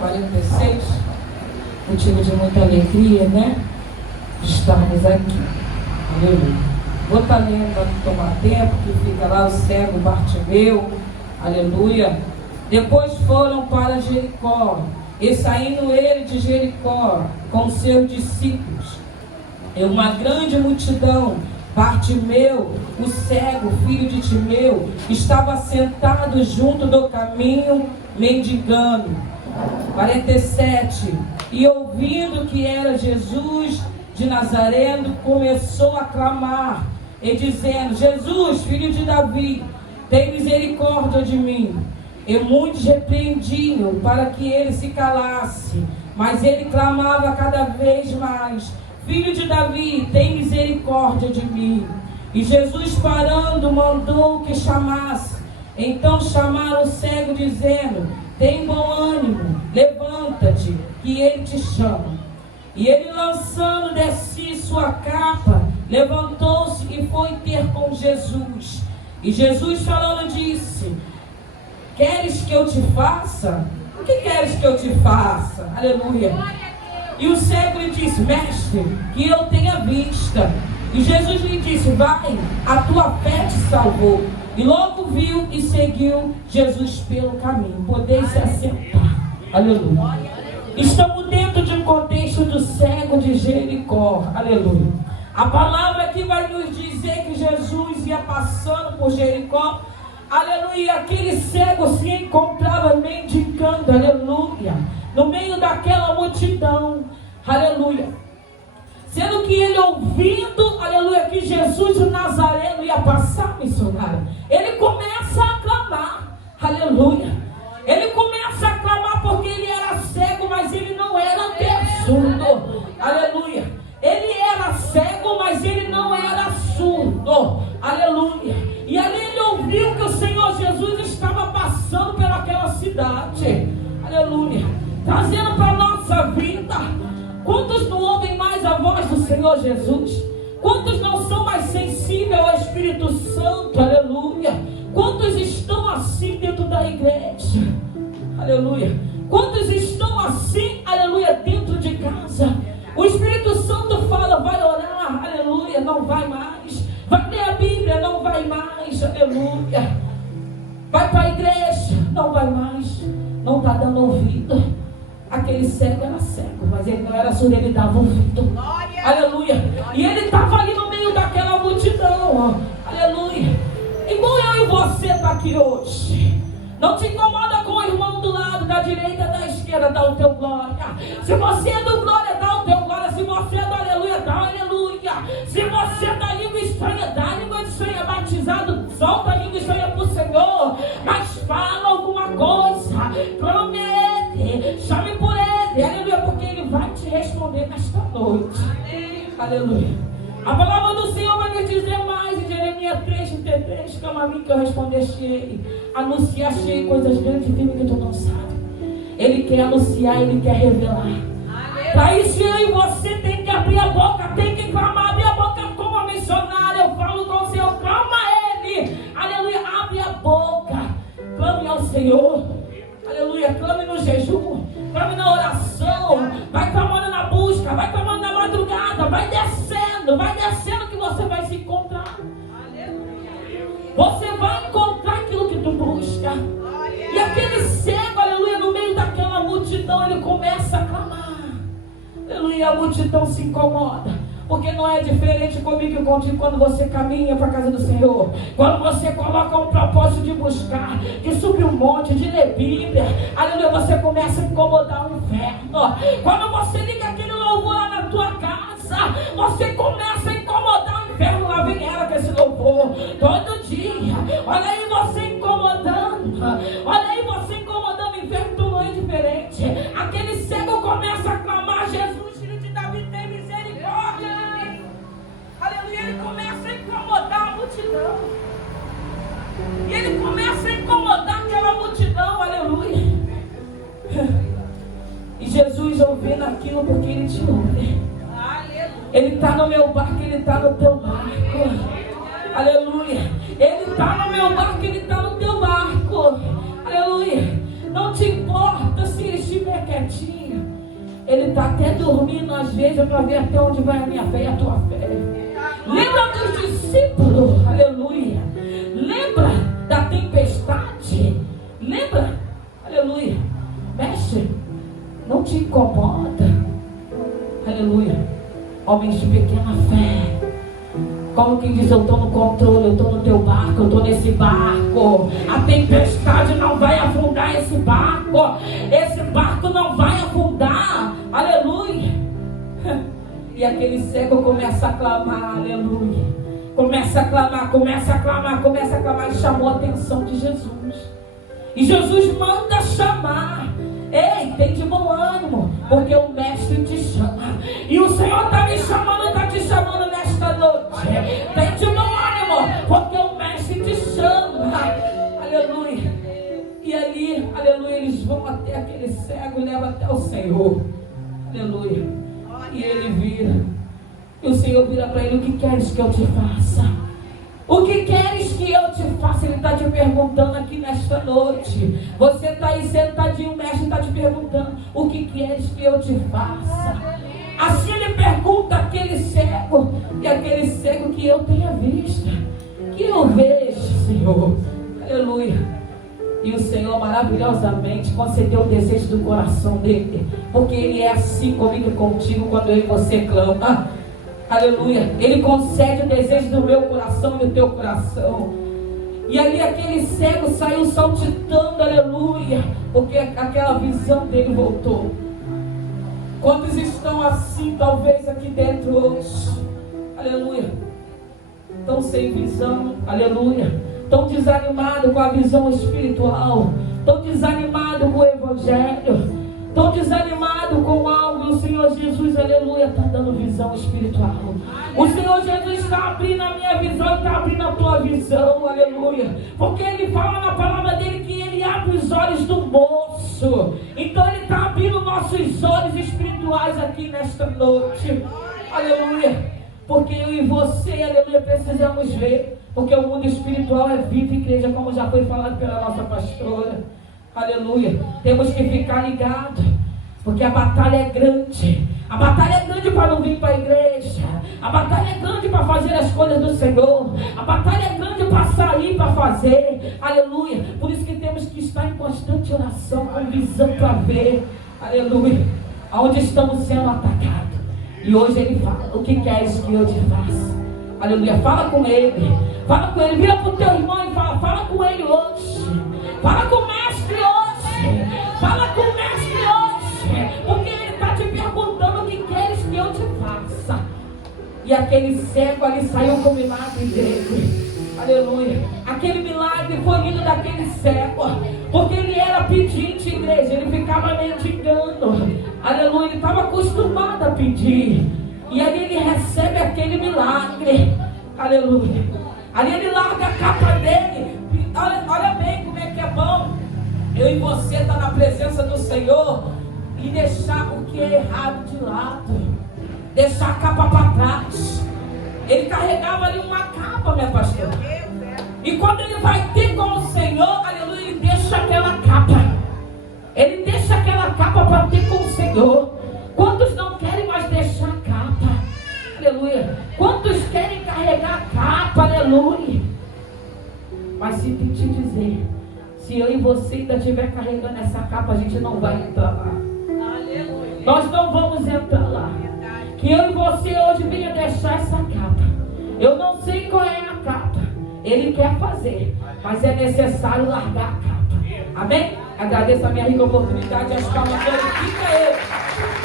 46, motivo de muita alegria, né? De estarmos aqui. Aleluia. Vou estar lendo para não tomar tempo, que fica lá o cego Bartimeu. Aleluia. Depois foram para Jericó, e saindo ele de Jericó com seus discípulos, e uma grande multidão, Bartimeu, o cego, filho de Timeu, estava sentado junto do caminho, mendigando. 47. E ouvindo que era Jesus de Nazaré, começou a clamar, e dizendo: Jesus, filho de Davi, tem misericórdia de mim. E muitos repreendiam para que ele se calasse, mas ele clamava cada vez mais: Filho de Davi, tem misericórdia de mim. E Jesus, parando, mandou que chamasse. Então chamaram o cego, dizendo: tem bom ânimo, levanta-te, que ele te chama. E ele, lançando de si sua capa, levantou-se e foi ter com Jesus. E Jesus, falando, disse: queres que eu te faça? O que queres que eu te faça? Aleluia. E o cego lhe disse: mestre, que eu tenha vista. E Jesus lhe disse: vai, a tua fé te salvou. E logo viu e seguiu Jesus pelo caminho. Podeis se assentar. Aleluia. Estamos dentro de um contexto do cego de Jericó. Aleluia. A palavra aqui vai nos dizer que Jesus ia passando por Jericó. Aleluia. Aquele cego se encontrava mendigando. Aleluia. No meio daquela multidão. Aleluia. Sendo que ele, ouvindo, aleluia, que Jesus de Nazareno ia passar, missionário, ele começa a clamar. Aleluia. Ele começa a clamar porque ele era cego, mas ele não era surdo. Aleluia. Ele era cego, mas ele não era surdo. Aleluia. E ali ele ouviu que o Senhor Jesus estava passando pelaquela cidade. Aleluia. Trazendo para a nossa vida. Quantos não ouvem mais a voz do Senhor Jesus? Quantos não são mais sensíveis ao Espírito Santo? Aleluia. Quantos estão assim dentro da igreja? Aleluia. Quantos estão assim, aleluia, dentro de casa? O Espírito Santo fala: vai orar, aleluia, não vai mais. Vai ler a Bíblia, não vai mais, aleluia. Vai para a igreja, não vai mais. Não está dando ouvido. Aquele cego era cego, mas ele não era surdo, ele dava ouvido. Glória. Aleluia. E ele estava ali no meio daquela multidão. Aleluia. Igual eu e você está aqui hoje. Não te incomoda com o irmão do lado, da direita, da esquerda, dá o teu glória. Se você é do glória, dá o teu glória. Se você é do aleluia, dá o aleluia. Se você é da língua estranha, dá a língua estranha. Batizado, solta a língua estranha para o Senhor. Mas fala alguma coisa. Clame a Ele, chame por Ele, aleluia, porque Ele vai te responder nesta noite. Aleluia. A palavra do Senhor vai nos dizer mais em Jeremias 3:33: clama a mim que eu respondeste Ele. Anunciaste coisas grandes e firmes que tu não sabe. Ele quer anunciar, Ele quer revelar. Para isso eu e você tem que abrir a boca, tem que clamar, abrir a boca como a missionária. Eu falo com o Senhor, clama a Ele, aleluia, abre a boca, clame ao Senhor, aleluia, clame no jejum, clame na oração, vai clamando na busca, vai clamando na madrugada, vai descendo que você vai se encontrar. Você vai encontrar aquilo que tu busca. E aquele cego, aleluia, no meio daquela multidão, ele começa a clamar. Aleluia, a multidão se incomoda. Porque não é diferente comigo e contigo quando você caminha para a casa do Senhor. Quando você coloca um propósito de buscar, de subir um monte, de ler Bíblia. Aleluia, você começa a incomodar o inferno. Quando você liga aquele louvor lá na tua casa, você começa a incomodar o inferno. Lá vem ela com esse louvor todo dia. Olha aí você incomodando. Olha aí você incomodando o inferno. Tu não é diferente. Aquele cego começa a clamar: Jesus, filho de Davi, tem misericórdia de mim. Aleluia. Ele começa a incomodar a multidão. E ele começa a incomodar aquela multidão. Aleluia. E Jesus, ouvindo aquilo, porque Ele te ouve. Ele está no meu barco, Ele está no teu barco. Aleluia. Ele está no meu barco, Ele está no teu barco. Aleluia. Não te importa se Ele estiver está até dormindo às vezes para ver até onde vai a minha fé e a tua fé. Lembra dos discípulos, aleluia. Lembra da tempestade. Lembra, aleluia. Mestre, não te incomoda, aleluia. Homens de pequena fé. Como quem diz, eu estou no controle, eu estou no teu barco, eu estou nesse barco. A tempestade não vai afundar esse barco. Esse barco não vai afundar. Aleluia. E aquele cego começa a clamar, aleluia. Começa a clamar, começa a clamar, começa a clamar. E chamou a atenção de Jesus. E Jesus manda chamar. Ei, tem de bom ânimo, porque o mestre te chama. E o Senhor está me chamando, está te chamando nesta noite. Tem de bom ânimo, porque o mestre te chama. Aleluia. E ali, aleluia, eles vão até aquele cego e levam até o Senhor. Aleluia. E ele vira. E o Senhor vira para ele: o que queres que eu te faça? O que queres que eu te faça? Ele está te perguntando aqui nesta noite. Você está aí sentadinho, o mestre está te perguntando: o que queres que eu te faça? Assim ele pergunta aquele cego, e aquele cego que eu tenha visto, que eu vejo, Senhor. Aleluia. E o Senhor maravilhosamente concedeu o desejo do coração dele, porque Ele é assim comigo e contigo quando eu e você clama. Aleluia. Ele concede o desejo do meu coração e do teu coração. E ali aquele cego saiu saltitando, aleluia, porque aquela visão dele voltou. Quantos estão assim, talvez aqui dentro hoje? Aleluia. Estão sem visão, aleluia. Estão desanimados com a visão espiritual. Estão desanimados com o Evangelho. Estão desanimados com algo. O Senhor Jesus, aleluia, está dando visão espiritual. O Senhor Jesus está abrindo a minha visão e está abrindo a tua visão, aleluia. Porque Ele fala na palavra dele que Ele abre os olhos do moço. Então Ele está abrindo nossos olhos espirituais aqui nesta noite, aleluia. Porque eu e você, aleluia, precisamos ver. Porque o mundo espiritual é viva, igreja, como já foi falado pela nossa pastora. Aleluia. Temos que ficar ligados, porque a batalha é grande. A batalha é grande para não vir para a igreja. A batalha é grande para fazer as coisas do Senhor. A batalha é grande para sair, para fazer. Aleluia. Por isso que temos que estar em constante oração, com visão para ver. Aleluia. Aonde estamos sendo atacados. E hoje Ele fala: o que queres que eu te faça? Aleluia. Fala com Ele. Fala com Ele. Vira para o teu irmão e fala com Ele hoje. Fala com o mestre hoje. Fala com o mestre hoje. Porque Ele está te perguntando: o que queres que eu te faça? E aquele cego ali saiu com o milagre dele. Aleluia. Aquele milagre foi vindo daquele cego, porque ele era pedinte, igreja. Ele ficava mendigando. Aleluia. Ele estava acostumado a pedir. E ali ele recebe aquele milagre. Aleluia. Ali ele larga a capa dele. Olha bem como é que é bom eu e você estar na presença do Senhor e deixar o que é errado de lado, deixar a capa para trás. Ele carregava ali uma capa, minha pastora. E quando ele vai ter com o Senhor, aleluia, ele deixa aquela capa. Ele deixa aquela capa para ter com o Senhor. Quantos não querem mais deixar a capa? Aleluia. Quantos querem carregar a capa? Aleluia. Mas se te dizer, se eu e você ainda estiver carregando essa capa, a gente não vai entrar lá. Aleluia. Nós não vamos entrar lá. Que eu e você hoje venha deixar essa capa. Eu não sei qual é a capa. Ele quer fazer, mas é necessário largar a capa. Amém? Agradeço a minha rica oportunidade. As palmas glorifica Ele.